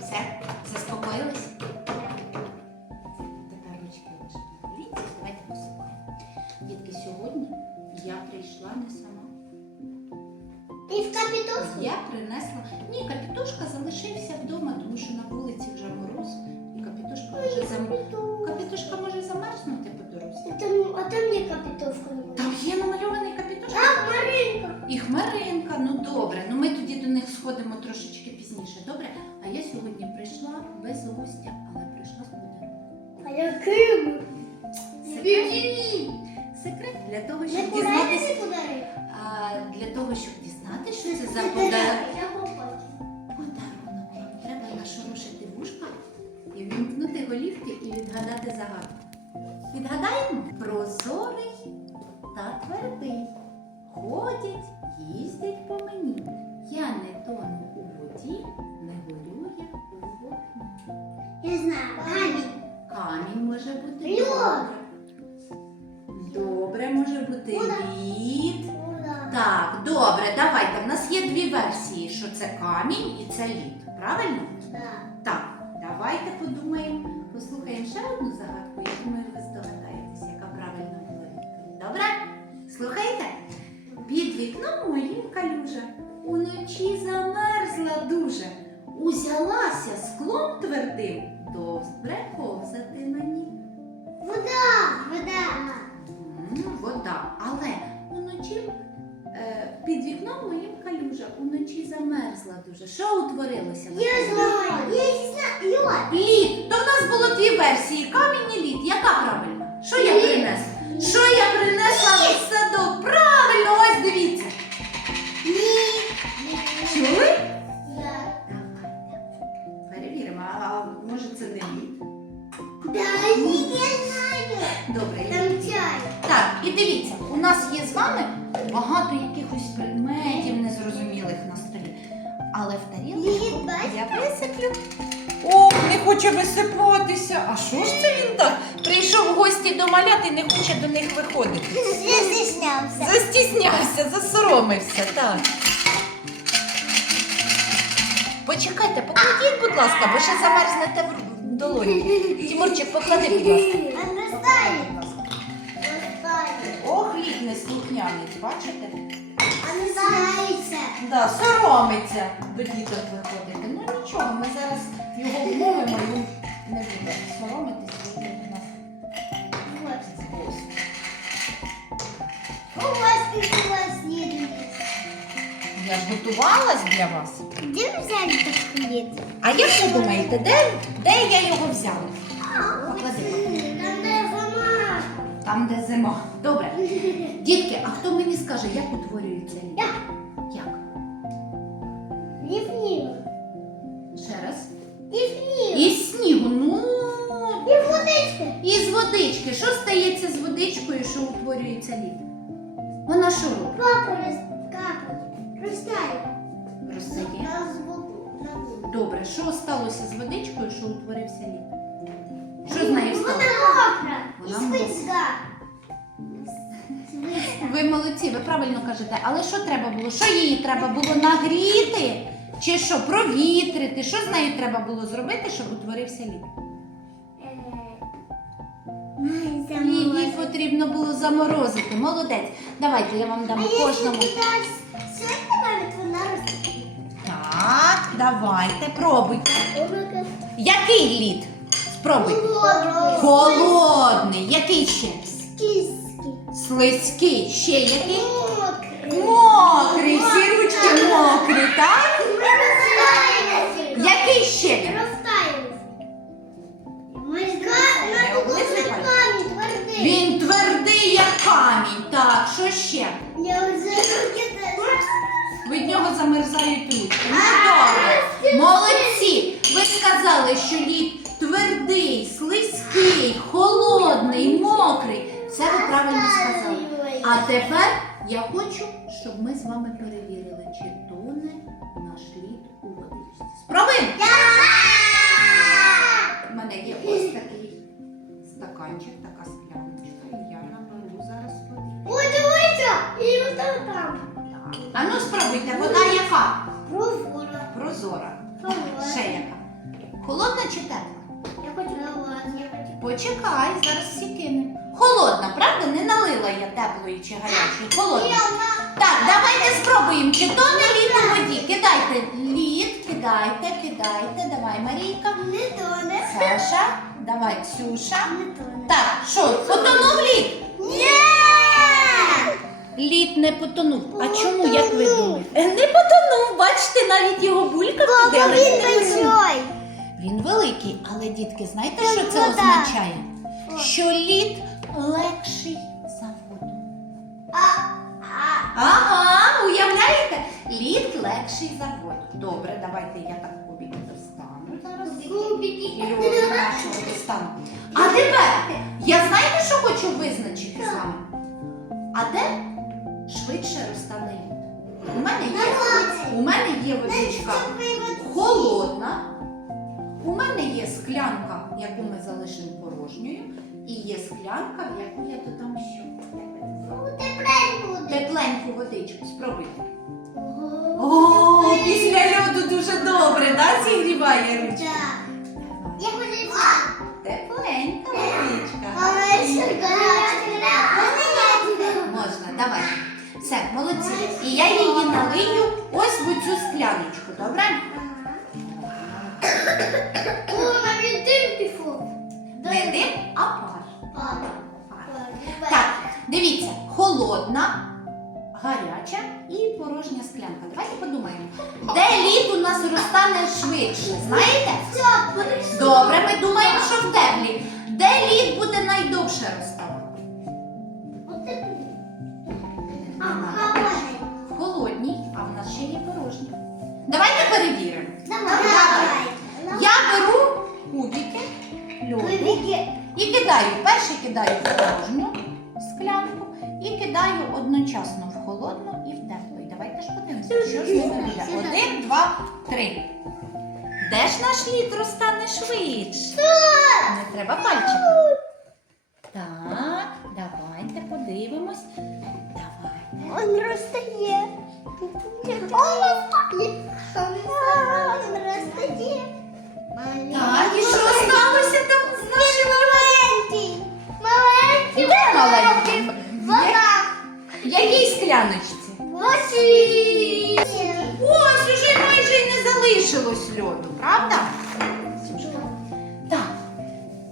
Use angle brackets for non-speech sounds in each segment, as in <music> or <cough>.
Все? Заспокоїлись? Тепер ручки лише Дивіться, давайте посипаємо. Дітки, сьогодні я прийшла не сама. І в капітошку? Я принесла. Ні, капітошка залишився вдома, тому що на вулиці вже мороз, і капітошка може зам... Маринка. Ну добре. Ну ми тоді до них сходимо трошечки пізніше, добре? А я сьогодні прийшла без гостя, але прийшла з подарунком. А яким? Секрет. Секрет для того, щоб дізнатися. А для того, щоб дізнатися, що це за подарунок. Подарунок треба нашорошити вушка і вімкнути голівки і відгадати загадку. Відгадаємо? Прозорий та твердий. Ходять, їздять по мені. Я не тону у воді, не горю я у вогні. Я знаю. Камінь. Камінь може бути Льод. добре. Може бути лід. Так, добре, давайте. В нас є дві версії, що це камінь і це лід. Правильно? Да. Так, давайте подумаємо, послухаємо ще одну загадку. Я думаю, ви здогадаєтесь, яка правильна була відповідь. Добре? Слухайте? Під вікном моїм калюжа. Уночі замерзла дуже. Узялася склом твердим, добре ковзати мені. Вода. Вода. М, Вода. Але уночі е, під вікном моїм калюжа. Уночі замерзла дуже. Що утворилося? Я знаю. Я знаю. Лід. То в нас було дві версії: камінь я висиплю. Ох, не хоче висипатися. А що ж це він так? Прийшов в гості до малят і не хоче до них виходити. Застіснявся. Застіснявся, засоромився, так. Почекайте, покладіть, будь ласка, бо ще замерзнете в долоні. Тимурчик, поклади, будь ласка. Да, соромиться до діток виходити. Ну нічого, ми зараз його вмовимо і він не буде соромитись, бо у нас гость. У вас у вас є. Я ж готувалась для вас. Де ви взяли лід? А як ви думаєте, де, де я його взяла? Там де сама. Там, де зима. Добре. <laughs> Дітки, а хто мені скаже, як утворюється лід? Я. Як? Лівнів. Ще раз. Лівнів. Із снігу. Ну, І водичка. із водички. Що стається з водичкою, що утворюється лід? Вона що робить? Папа розкапає. Розтає. Звуку. Добре, що сталося з водичкою, що утворився лід? Що з нею Вона сталося? мокра. Вона мокра. свиська. Свиська. Ви молодці, ви правильно кажете. Але що треба було? Що її треба було нагріти? Чи що провітрити? Що з нею треба було зробити, щоб утворився лід? Е, Її потрібно було заморозити. Молодець. Давайте я вам дам кожному. Так, давайте, пробуйте. Який лід? Спробуйте. Холодний. Який ще? Киски. Слизький. Ще який? Мокрий. Мокрий. Всі ручки мокрі, так? Який ще він? Твердий. Він твердий, як камінь. Так, що ще? Від нього замерзають ручки. Ну добре. Молодці! Ви сказали, що лід твердий, слизький, холодний, мокрий. Все ви правильно сказали. А тепер я хочу, щоб ми з вами перевірили, чи тоне наш лід у водичці. Спробуємо! У мене є ось такий стаканчик, така скляночка. І я наберу зараз води. Ой, дивися! І ось там там. А ну спробуйте, вода яка? Прозора. Прозора. Ще яка? Холодна чи тепла? Почекай, зараз всі кинемо. Холодна, правда? Не налила я теплої чи гарячої. Холодна. Так, давайте спробуємо. Чи то не лід у воді? Кидайте лід, кидайте, кидайте. Давай, Марійка. Не тоне. Саша, давай, Ксюша. Не тоне. Так, що, потонув лід? Ні! Лід не потонув. А чому, як ви думаєте? Е, Не потонув, бачите, навіть його булька але він не потонув. Він великий, але дітки, знаєте, що це вода. означає? Що лід легший за воду. Ага, уявляєте? Лід легший за воду. Добре, давайте я так кубики достану зараз. І нашого достану. А тепер я знаєте, що хочу визначити з вами? А де швидше розтане лід? У мене є, у мене є водичка холодна. У мене є склянка, яку ми залишимо порожньою, і є склянка, в яку я додам що? Тепленьку водичку. Спробуйте. О, після льоду дуже добре, да, зігріває ручки? Я хочу Тепленька водичка. Можна, давай. Все, молодці. І я її налию ось в цю скляночку, добре? О, навіть дим пішов. Не дим, а пар. Пар. Пар. Так, дивіться, холодна, гаряча і порожня склянка. Давайте подумаємо, де лід у нас розтане швидше, знаєте? Добре, ми думаємо, що в теплі. Де лід буде найдовше розставати? В холодній, а в нас ще є порожній. Давайте перевіримо. Я беру кубики льоду і кидаю. Перше кидаю в порожню склянку і кидаю одночасно в холодну і в теплу. І давайте ж подивимося, що з ними буде. Один, два, три. Де ж наш лід розтане швидше? Не треба пальчиком. Так, давайте подивимось. Давайте. Он розстає. Он розстає. Так, і що сталося там з нашим Маленький. Маленький. Де маленький? Вода. Якій скляночці? Восі. Ось уже майже й не залишилось льоду, правда? Так.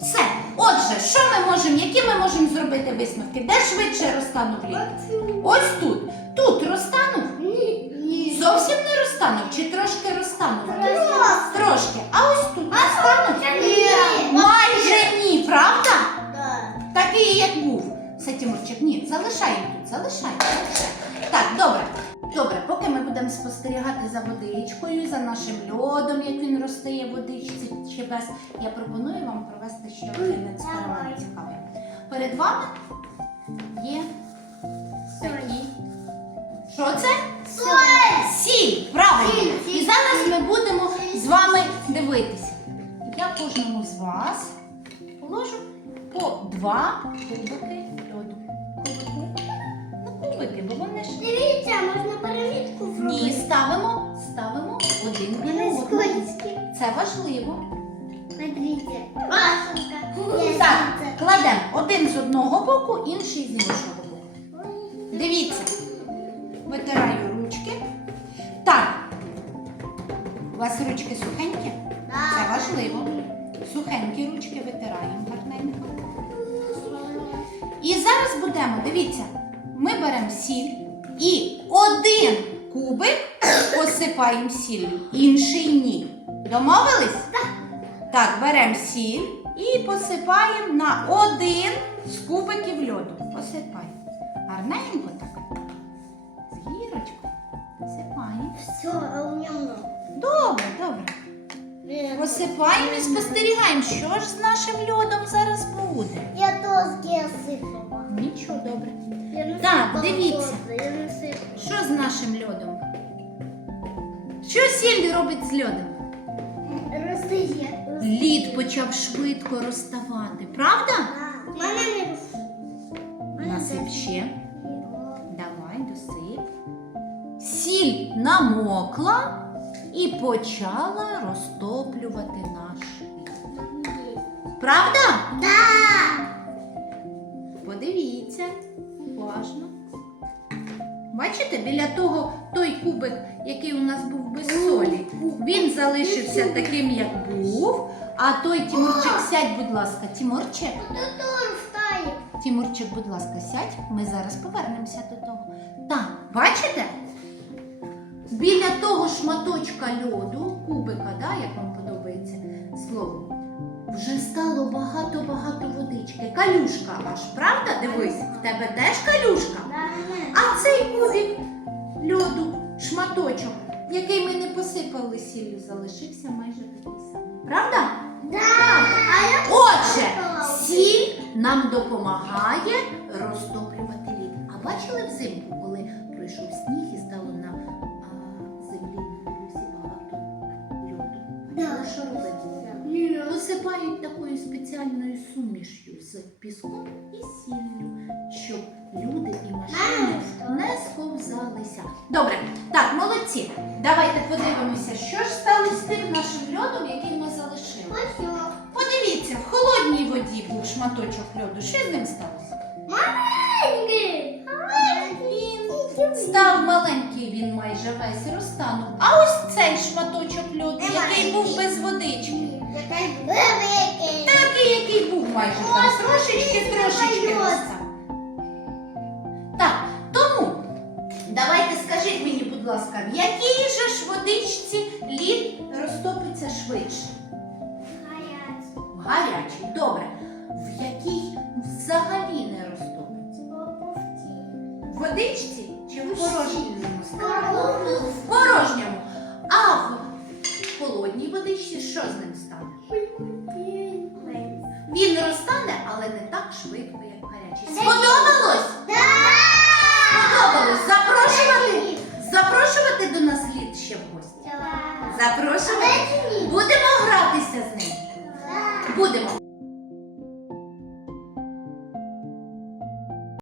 Все. Отже, що ми можемо, які ми можемо зробити висновки? Де швидше розтанув лід? Ось тут. Тут розтанув? Ні. Зовсім розтанув чи трошки розтанув? Трошки. Трошки. А ось тут розтанув? Ні. Майже ні, правда? Да. Такий, як був. Все, Тимурчик, ні, залишаємо тут, залишаємо. залишаємо. Так, добре. Добре, поки ми будемо спостерігати за водичкою, за нашим льодом, як він розтає в водичці чи без, я пропоную вам провести ще один експеримент цікавий. Перед вами є такі. Що це? Соль. Сіль. Сіль, вас положу по два кубики льоду. Кубики. Ну, кубики, бо вони ж. Дивіться, можна перемітку Ні, ставимо, ставимо один біля одного. Це важливо. Машенька. Так, кладемо один з одного боку, інший з іншого боку. Дивіться, І зараз будемо, дивіться, ми беремо сіль і один кубик посипаємо сіллю, інший ні. Домовились? Так. Так, беремо сіль і посипаємо на один з кубиків льоду. Посипаємо. Гарненько так. З гірочкою. Посипаємо. Все, а у много. Добре, добре. Посипаємо і спостерігаємо, що ж з нашим льодом зараз буде. Я доски осыпала. Нічого добре. Я Так, насыпала дивіться. доски, Я насыпала. Що з нашим льодом? Що сіль робить з льодом? Роздає. Лід почав швидко розставати, правда? Мене не розстає. Насип ще. Давай, досип. сіль намокла і почала розтоплювати наш лід. Правда? Да. Подивіться, уважно. Бачите, біля того той кубик, який у нас був без солі, він залишився таким, як був. А той Тімурчик, сядь, будь ласка, встає. Тімурчик, будь ласка, сядь. Ми зараз повернемося до того. Так, бачите? Біля того шматочка льоду, кубика, да, як вам подобається слово, вже стало багато-багато водички. Калюшка аж, правда? Дивись, в тебе теж калюшка. А цей кубик льоду, шматочок, який ми не посипали сіллю, залишився майже такий самий. Правда? Да. А Отже, сіль нам допомагає розтоплювати лід. А бачили взимку, Посипають такою спеціальною сумішю з піском і сіллю, щоб люди і машини не сковзалися. Добре, так, молодці. Давайте подивимося, що ж сталося з тим нашим льодом, який ми залишили. Подивіться, в холодній воді був шматочок льоду. Що з ним сталося? Маленький. Він став маленький, він майже весь розтанув. А ось цей шматочок льоду, який був без водички. Такий, який був майже там, трошечки, трошечки Так, тому давайте скажіть мені, будь ласка, в якій же ж водичці лід розтопиться швидше? В гарячій, добре. В якій взагалі не розтопиться? В водичці чи в порожньому? В порожньому. А в холодній водичці що з ним стане? Він розтане, але не так швидко, як гарячий. Сподобалось? Сподобалось? Сподобалось. Запрошувати, запрошувати до нас лід ще в гості. Запрошувати. Будемо гратися з ним. Будемо.